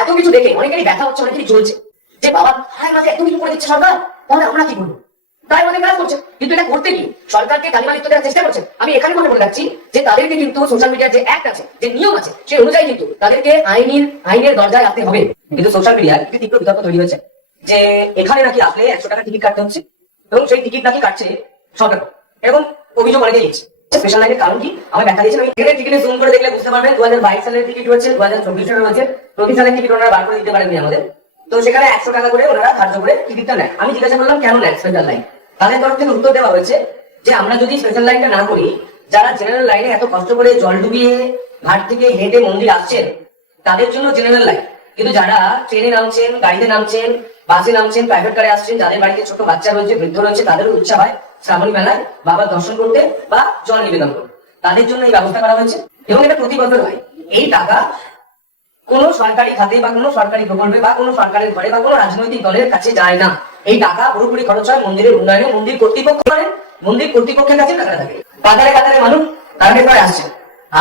এত কিছু দেখে অনেকেরই ব্যথা হচ্ছে, অনেকেরই চলছে যে বাবা আড়াই মাসে এত কিছু করে দিচ্ছে সরকার, তাহলে আমরা কি করবো? তাই আমাদের কাজ করছে, কিন্তু এটা করতে গিয়ে সরকারকে কালিমালিপ্ত দেওয়ার চেষ্টা করছে। আমি এখানে বলে রাখছি যে তাদেরকে কিন্তু সোশ্যাল মিডিয়ার যে অ্যাক্ট আছে, যে নিয়ম আছে, সেই অনুযায়ী কিন্তু তাদেরকে আইনের দরজায় রাখতে হবে। কিন্তু সোশ্যাল মিডিয়ায় একটি তীব্র বিতর্ক তৈরি হয়েছে যে এখানে নাকি আসলে 100 টাকা টিকিট কাটতে হচ্ছে এবং সেই টিকিট নাকি কাটছে সরকার, এরকম অভিযোগ অনেকে দিচ্ছে। স্পেশাল লাইনের কারণ কি আমি দেখা দিয়েছি, আমি এখানে টিকিটে জুম করে দেখলে বুঝতে পারবেন 2022 সালের টিকিট হচ্ছে, 2024 সালের হচ্ছে, প্রতি সালের টিকিট ওনারা বার করে দিতে পারেননি আমাদের। তো সেখানে 100 টাকা করে ওনারা ধার্য করে টিকিটটা নেয়। আমি জিজ্ঞাসা করলাম কেন নেয় স্পেশাল লাইন? তাদের তরফ থেকে উত্তর দেওয়া হয়েছে যে আমরা যদি স্পেশাল লাইনটা না করি, যারা জেনারেল লাইনে এত কষ্ট করে জল ডুবিয়ে ঘাট থেকে হেঁটে মন্দির আসছেন তাদের জন্য জেনারেল লাইন, কিন্তু যারা ট্রেনে নামছেন, গাড়িতে নামছেন, বাসে নামছেন, প্রাইভেট কারে আসছেন, যাদের বাড়িতে ছোট বাচ্চা রয়েছে, বৃদ্ধ রয়েছে, তাদেরও ইচ্ছা হয় শ্রাবণী মেলায় বাবার দর্শন করতে বা জল নিবেদন করতে, তাদের জন্য এই ব্যবস্থা করা হয়েছে। এবং এটা প্রতি বছর হয়। এই টাকা কোন সরকারি খাতে বা কোনো সরকারি প্রকল্পে বা কোনো সরকারের ঘরে বা কোনো রাজনৈতিক দলের কাছে যায় না। এই টাকা পুরোপুরি খরচ হয় মন্দিরের উন্নয়নে, মন্দির কর্তৃপক্ষ করেন, মন্দির কর্তৃপক্ষের কাছে টাকা থাকে। কাতারে কাতারে মানুষ কারণে করে আসছে।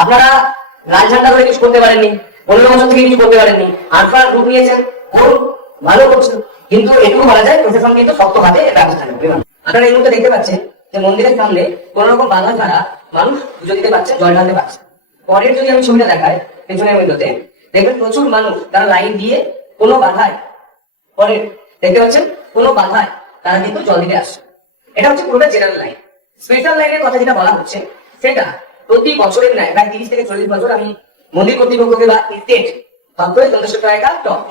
আপনারা লাল ঝান্ডা করে কিছু করতে পারেননি, 15 বছর থেকে কিছু করতে পারেননি, আনফার গ্রুপ নিয়েছেন, করুন, ভালো করছেন, কিন্তু এটুকু বলা যায় প্রশাসন কিন্তু শক্ত হাতে ব্যবস্থা নেবে। আপনারা এই মুহূর্তে দেখতে পাচ্ছেন যে মন্দিরের সামনে কোন রকম বাধা ছাড়া মানুষ পুজো দিতে পারছে, জল ঢালতে পারছে। পরের যদি আমি ছবিটা দেখাই পেছনের উইন্ডোতে, দেখবেন প্রচুর মানুষ তারা লাইন দিয়ে কোনো বাধায়, পরে দেখতে পাচ্ছেন কোনো বাধায় তারা কিন্তু জল দিতে আসছে। এটা হচ্ছে পুরোটা জেনারেল লাইন। স্পেশাল লাইনের কথা যেটা বলা হচ্ছে সেটা প্রতি বছরের ন্যায় প্রায় 30 থেকে 40 বছর আমি মন্দির কর্তৃপক্ষকে বা স্টেট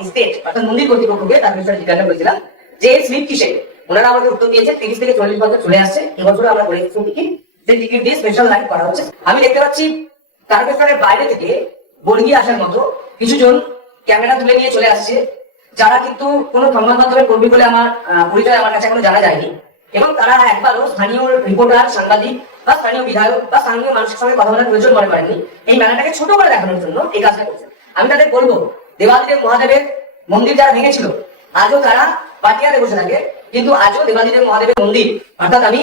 স্টেট অর্থাৎ মন্দির কর্তৃপক্ষকে তার বিষয়ে জিজ্ঞাসা করেছিলাম যে স্লিপ কিসে। ওনারা আমাকে উত্তর দিয়েছে 30 থেকে 40 বছর চলে আসছে, এবছর আমরা করে দিচ্ছি টিকিট, সেই টিকিট দিয়ে স্পেশাল লাইন করা হচ্ছে। আমি দেখতে পাচ্ছি তারকেশ্বরের বাইরে থেকে বর্গিয়ে আসার মতো কিছু জন ক্যামেরা তুলে নিয়ে চলে আসছে, যারা কিন্তু কোনো সংবাদ মাধ্যমের কর্মী বলে আমার পরিচয় আমার কাছে এখনো জানা যায়নি, এবং তারা একবারও স্থানীয় রিপোর্টার, সাংবাদিক বা স্থানীয় বিধায়ক বা স্থানীয় মানুষের সঙ্গে কথা বলার প্রয়োজন মনে করেননি। এই মেলাটাকে ছোট করে দেখানোর জন্য এই কাজটা করছেন। আমি তাদের বলবো, দেবাদিদেব মহাদেবের মন্দির যারা ভেঙেছিল আজও তারা পাটিয়াতে বসে থাকে, কিন্তু আজও দেবাদিদেব মহাদেবের মন্দির, অর্থাৎ আমি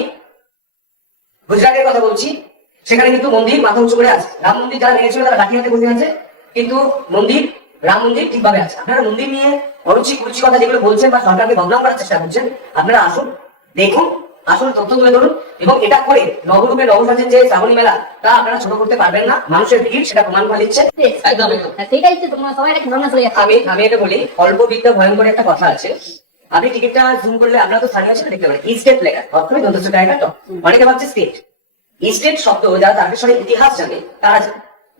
গুজরাটের কথা বলছি, সেখানে কিন্তু মন্দির মাথা উঁচু করে আছে। রাম মন্দির যারা ভেঙেছিল তারা পাটিয়াতে বসে আছে, কিন্তু মন্দির, রাম মন্দির ঠিকভাবে আছে। আপনারা মন্দির নিয়ে অরুচি কুরুচি কথা যেগুলো বলছেন বা সরকারকে বদনাম করার চেষ্টা করছেন, আপনারা আসুন, দেখুন, আসল তথ্য তুলে ধরুন, এবং এটা করে নবরূপে নবসাজের যে শ্রাবণী মেলা তা আপনারা ছোট করতে পারবেন না। মানুষের ভিড় সেটা প্রমাণ করে দিচ্ছে। আমি এটা বলি, অল্প বিদ্যা ভয়ঙ্কর একটা কথা আছে। আপনি টিকিটটা জুম করলে আপনারা তো স্থানীয় ছিল দেখতে পারেন, স্টেট লেখা অর্থে যথেষ্ট টাকা তো অনেকে ভাবছে স্টেট। স্টেট শব্দ যারা তারকেশ্বরের ইতিহাস জানে তারা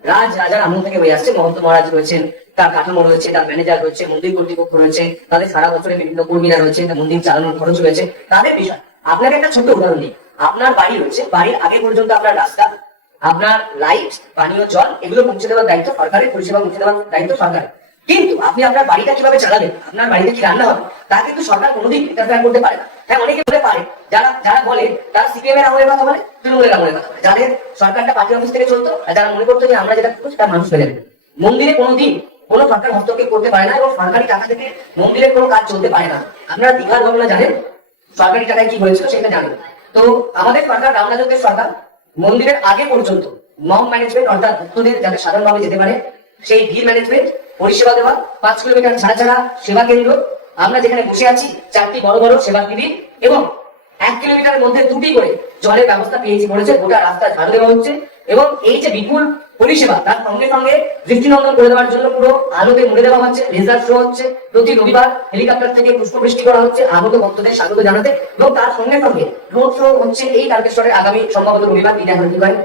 রাজ রাজার আমল থেকে হয়ে আসছে। মহন্ত মহারাজ রয়েছেন, তার কাঠামো রয়েছে, তার ম্যানেজার রয়েছে, মন্দির কর্তৃপক্ষ রয়েছে, তাদের সারা বছরে বিভিন্ন কর্মীরা রয়েছে, মন্দির চালানোর খরচ রয়েছে, তাদের বিষয়। আপনাকে একটা ছোট্ট উদাহরণ দিই, আপনার বাড়ি রয়েছে, বাড়ির আগে পর্যন্ত আপনার রাস্তা, আপনার লাইট, পানীয় জল এগুলো পৌঁছে দেওয়ার দায়িত্ব সরকারের, পরিষেবা পৌঁছে দেওয়ার দায়িত্ব সরকারের। কিন্তু আপনি আপনার বাড়িটা কিভাবে চালাবেন, আপনার বাড়িতে কি রান্না হবে, তা কিন্তু সরকার কোনোদিন ইন্টারফেয়ার করতে পারে না। হ্যাঁ, অনেকে বলে পারে, যারা যারা বলে তারা সিপিএম এর আমলের কথা বলে, তৃণমূলের আমলের কথা বলে, যাদের সরকারটা পার্টি অফিস থেকে চলতো, যারা মনে করতো যে আমরা যেটা করবো সেটা মানুষ মেনে নেবে। মন্দিরে কোনোদিন কোনো সরকার হস্তক্ষেপ করতে পারে না, এবং সরকারি টাকা থেকে মন্দিরের কোনো কাজ চলতে পারে না। আপনারা দীঘার ঘটনা জানেন, সরকারি টাকায় কি হয়েছিল সেটা জানেন। তো আমাদের সরকার, রামরাজত্বের সরকার, মন্দিরের আগে পর্যন্ত মম ম্যানেজমেন্ট অর্থাৎ ভক্তদের যাতে সাধারণভাবে যেতে পারে সেই ভিড় ম্যানেজমেন্ট, পরিষেবা দেওয়া, 5 কিলোমিটার ছাড়া ছাড়া সেবা কেন্দ্র, আমরা যেখানে বসে আছি 4টি বড় বড় সেবা টিভি, এবং 1 কিলোমিটারের মধ্যে 2টি করে জলের ব্যবস্থা পেয়েছি করেছে, গোটা রাস্তা ঝাড়ু দেওয়া হচ্ছে, এবং এই যে বিপুল পরিষেবা তার সঙ্গে সঙ্গে দৃষ্টিনন্দন করে দেওয়ার জন্য পুরো আলোতে মুড়ে দেওয়া হচ্ছে, লেজার শো হচ্ছে, প্রতি রবিবার হেলিকপ্টার থেকে পুষ্পবৃষ্টি করা হচ্ছে আগত ভক্তদের স্বাগত জানাতে, এবং তার সঙ্গে সঙ্গে রোড শো হচ্ছে এই তারকেশ্বরের আগামী সম্ভবত রবিবার 3 হয়।